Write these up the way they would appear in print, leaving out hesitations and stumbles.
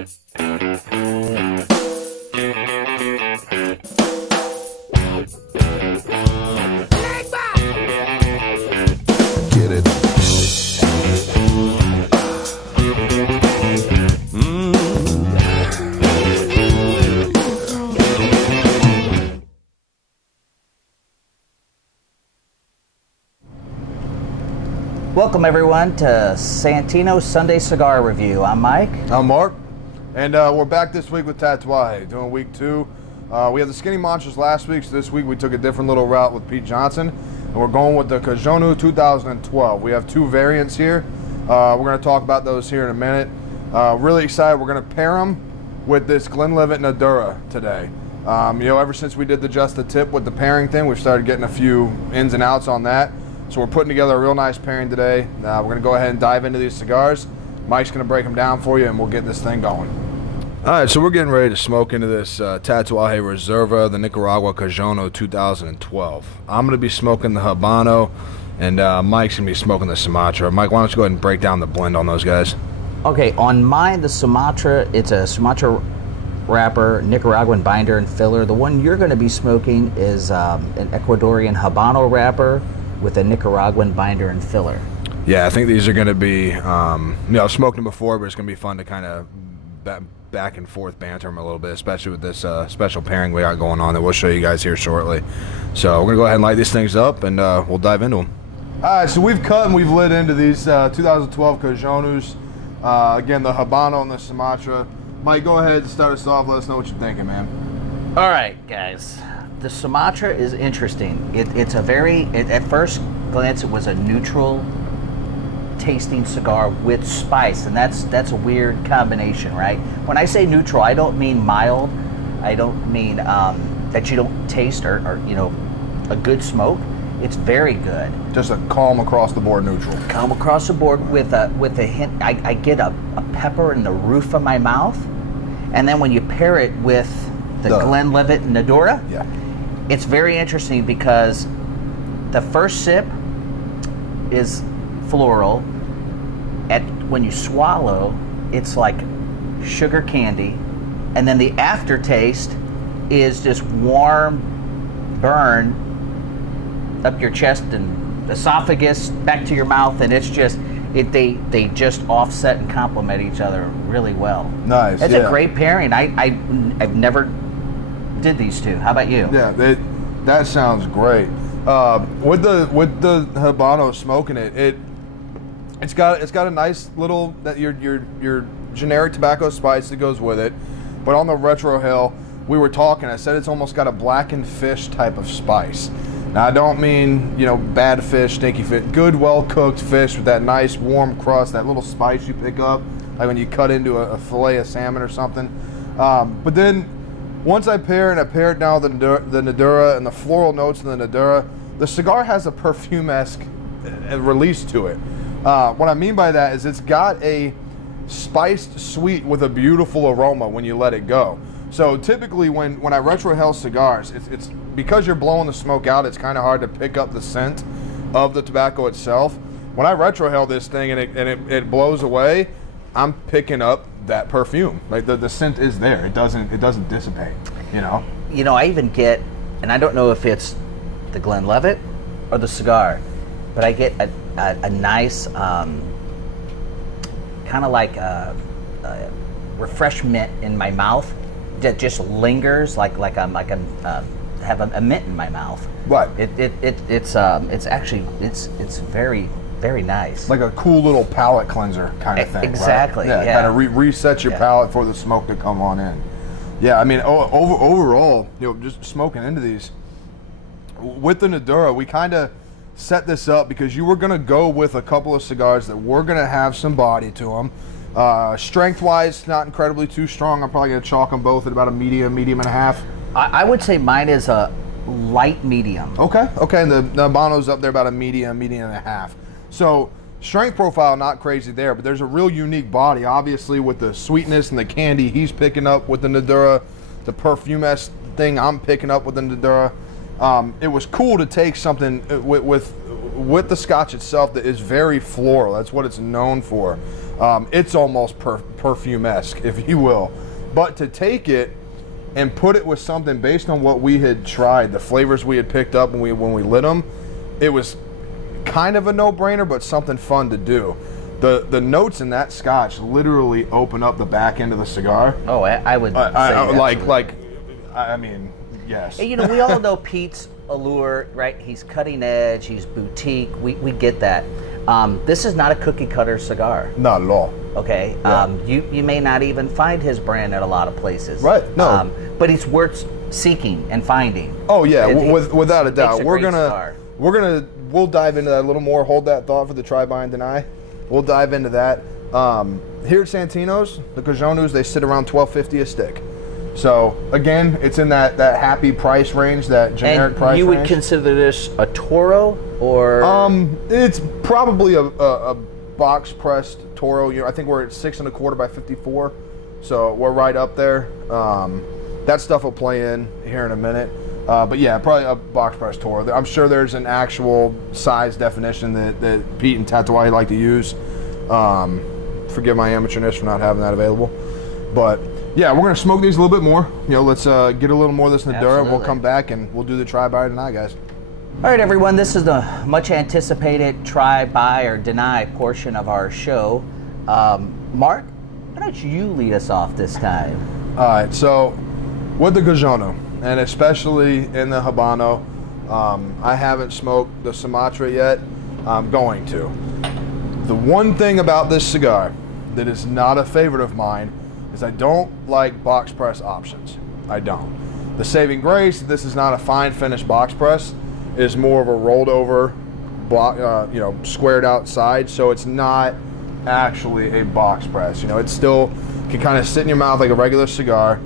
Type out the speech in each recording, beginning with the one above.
Get it. Welcome everyone to Santino Sunday Cigar Review. I'm Mike. I'm Marc. And we're back this week with Tatuaje, doing week 2. We had the Skinny Monsters last week, so this week we took a different little route with Pete Johnson. And we're going with the Cojonu 2012. We have 2 variants here. We're going to talk about those here in a minute. Really excited. We're going to pair them with this Glenlivet Nadurra today. Ever since we did the Just the Tip with the pairing thing, we've started getting a few ins and outs on that. So we're putting together a real nice pairing today. We're going to go ahead and dive into these cigars. Mike's going to break them down for you, and we'll get this thing going. All right, so we're getting ready to smoke into this Tatuaje Reserva, the Nicaragua Cojonu 2012. I'm going to be smoking the Habano, and Mike's going to be smoking the Sumatra. Mike, why don't you go ahead and break down the blend on those guys? Okay, on mine, the Sumatra, it's a Sumatra wrapper, Nicaraguan binder and filler. The one you're going to be smoking is an Ecuadorian Habano wrapper with a Nicaraguan binder and filler. Yeah, I think these are going to be, I've smoked them before, but it's going to be fun to kind of back and forth banter them a little bit, especially with this special pairing we got going on that we'll show you guys here shortly. So we're going to go ahead and light these things up, and we'll dive into them. All right, so we've cut and we've lit into these 2012 Cojonus. Again, the Habano and the Sumatra. Mike, go ahead and start us off. Let us know what you're thinking, man. All right, guys. The Sumatra is interesting. It's a very, at first glance, it was a neutral tasting cigar with spice, and that's a weird combination, right? When I say neutral, I don't mean mild. I don't mean that you don't taste or a good smoke. It's very good. Just a calm across the board neutral. Calm across the board with a hint. I get a pepper in the roof of my mouth, and then when you pair it with the Glenlivet Nadurra, yeah, it's very interesting because the first sip is floral. When you swallow, it's like sugar candy, and then the aftertaste is just warm burn up your chest and esophagus back to your mouth, and it's just they just offset and complement each other really well. Nice. It's a great pairing. I've never did these two. How about you? Yeah, that sounds great. With the Habano smoking it's got a nice little your generic tobacco spice that goes with it, but on the retro hill we were talking. I said it's almost got a blackened fish type of spice. Now I don't mean bad fish, stinky fish. Good, well cooked fish with that nice warm crust, that little spice you pick up, like when you cut into a fillet of salmon or something. But then once I pair it down with the Nadurra and the floral notes of the Nadurra, the cigar has a perfume-esque release to it. What I mean by that is it's got a spiced sweet with a beautiful aroma when you let it go. So typically when I retrohale cigars, it's because you're blowing the smoke out, it's kind of hard to pick up the scent of the tobacco itself. When I retrohale this thing and it blows away, I'm picking up that perfume. Like the scent is there. It doesn't dissipate. I even get, and I don't know if it's the Glenlivet or the cigar, but I get a nice kind of like a refreshment in my mouth that just lingers, like I'm have a mint in my mouth. Right. It's actually very, very nice. Like a cool little palate cleanser kind of thing. Exactly. Right? Yeah. Kind of resets your palate for the smoke to come on in. Yeah. I mean, overall, just smoking into these with the Nadurra, we kind of set this up because you were going to go with a couple of cigars that were going to have some body to them. Strength-wise, not incredibly too strong. I'm probably going to chalk them both at about a medium and a half. I would say mine is a light medium. Okay. And the Habano's up there about a medium and a half. So strength profile, not crazy there, but there's a real unique body, obviously, with the sweetness and the candy he's picking up with the Nadurra, the perfume-esque thing I'm picking up with the Nadurra. It was cool to take something with the Scotch itself that is very floral. That's what it's known for. It's almost perfume-esque, if you will. But to take it and put it with something based on what we had tried, the flavors we had picked up when we lit them, it was kind of a no-brainer, but something fun to do. The notes in that Scotch literally open up the back end of the cigar. Oh, I would say I mean, yes. You know, we all know Pete's allure, right? He's cutting edge, he's boutique. We get that. This is not a cookie cutter cigar. Not at all. Okay, Yeah. You may not even find his brand at a lot of places. Right. No. But it's worth seeking and finding. Oh yeah, without a doubt. Makes a great cigar. We'll dive into that a little more. Hold that thought for the try, buy, and deny. We'll dive into that. Here at Santino's, the Cojonus, they sit around $12.50 a stick. So again, it's in that happy price range, that generic price range. You would consider this a Toro or? It's probably a box pressed Toro. I think we're at 6 1/4 by 54, so we're right up there. That stuff will play in here in a minute. But yeah, probably a box pressed Toro. I'm sure there's an actual size definition that Pete and Tatuaje like to use. Forgive my amateurness for not having that available. But yeah, we're going to smoke these a little bit more. Let's get a little more of this Nadurra. Absolutely. We'll come back and we'll do the try, buy, or deny, guys. All right, everyone, this is the much anticipated try, buy, or deny portion of our show. Mark, why don't you lead us off this time? All right, so with the Cojonu, and especially in the Habano, I haven't smoked the Sumatra yet. I'm going to. The one thing about this cigar that is not a favorite of mine is I don't like box press options. I don't. The saving grace, this is not a fine finish box press, is more of a rolled over, squared out side, so it's not actually a box press. It still can kind of sit in your mouth like a regular cigar.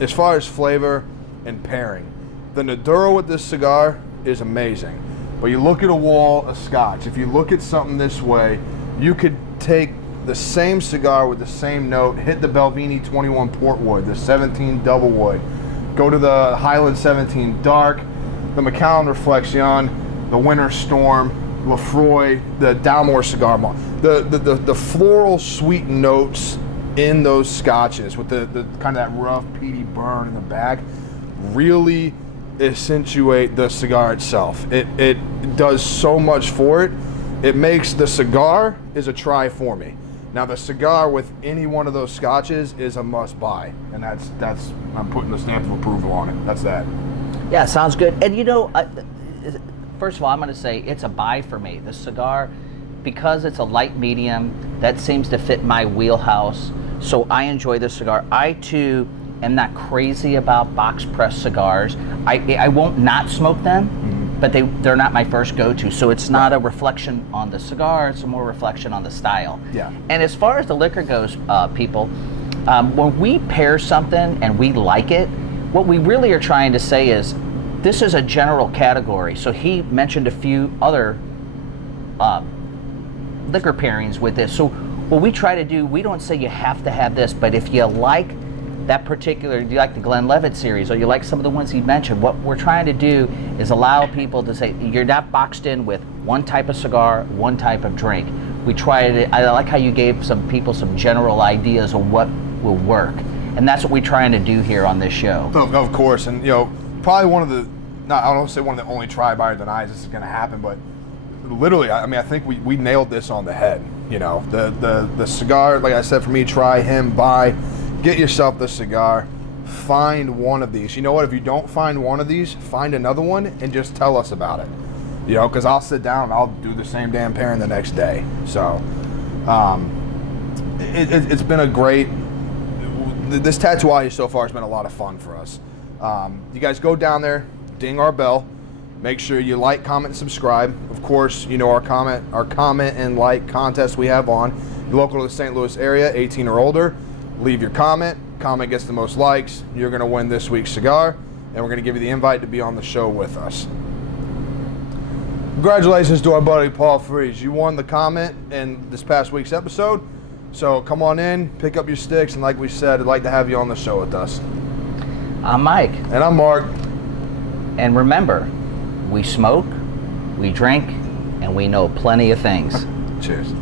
As far as flavor and pairing, the Nadurra with this cigar is amazing. But you look at a wall of Scotch, if you look at something this way, you could take the same cigar with the same note, hit the Belvini 21 Portwood, the 17 Double Wood, go to the Highland 17 Dark, the Macallan Reflexion, the Winter Storm, Lafroy, the Dalmore Cigar Malt. The floral sweet notes in those scotches with the kind of that rough peaty burn in the back really accentuate the cigar itself. It does so much for it. It makes the cigar is a try for me. Now the cigar with any one of those scotches is a must buy, and that's I'm putting the stamp of approval on it. That's that. Yeah, sounds good. And first of all, I'm going to say it's a buy for me. The cigar, because it's a light medium, that seems to fit my wheelhouse. So I enjoy this cigar. I too am not crazy about box press cigars. I won't not smoke them, but they're not my first go-to. So it's not a reflection on the cigar, it's a more reflection on the style. Yeah. And as far as the liquor goes, people, when we pair something and we like it, what we really are trying to say is this is a general category. So he mentioned a few other liquor pairings with this. So what we try to do, we don't say you have to have this, but if you like that particular, you like the Glenlivet series, or you like some of the ones he mentioned, what we're trying to do is allow people to say, you're not boxed in with one type of cigar, one type of drink. We try to, I like how you gave some people some general ideas of what will work. And that's what we're trying to do here on this show. Of course, and probably one of the, I don't say one of the only try, buy, or denies this is going to happen, but literally, I think we nailed this on the head. The cigar, like I said, for me, try, him, buy, get yourself the cigar, find one of these. You know what? If you don't find one of these, find another one and just tell us about it. Because I'll sit down and I'll do the same damn pairing the next day. So, it's been a great. This Tatuaje so far has been a lot of fun for us. You guys go down there, ding our bell. Make sure you like, comment, and subscribe. Of course, our comment and like contest we have on. You're local to the St. Louis area, 18 or older. Leave your comment. Comment gets the most likes. You're going to win this week's cigar, and we're going to give you the invite to be on the show with us. Congratulations to our buddy Paul Freeze. You won the comment in this past week's episode. So come on in, pick up your sticks, and like we said, I'd like to have you on the show with us. I'm Mike. And I'm Mark. And remember, we smoke, we drink, and we know plenty of things. Cheers.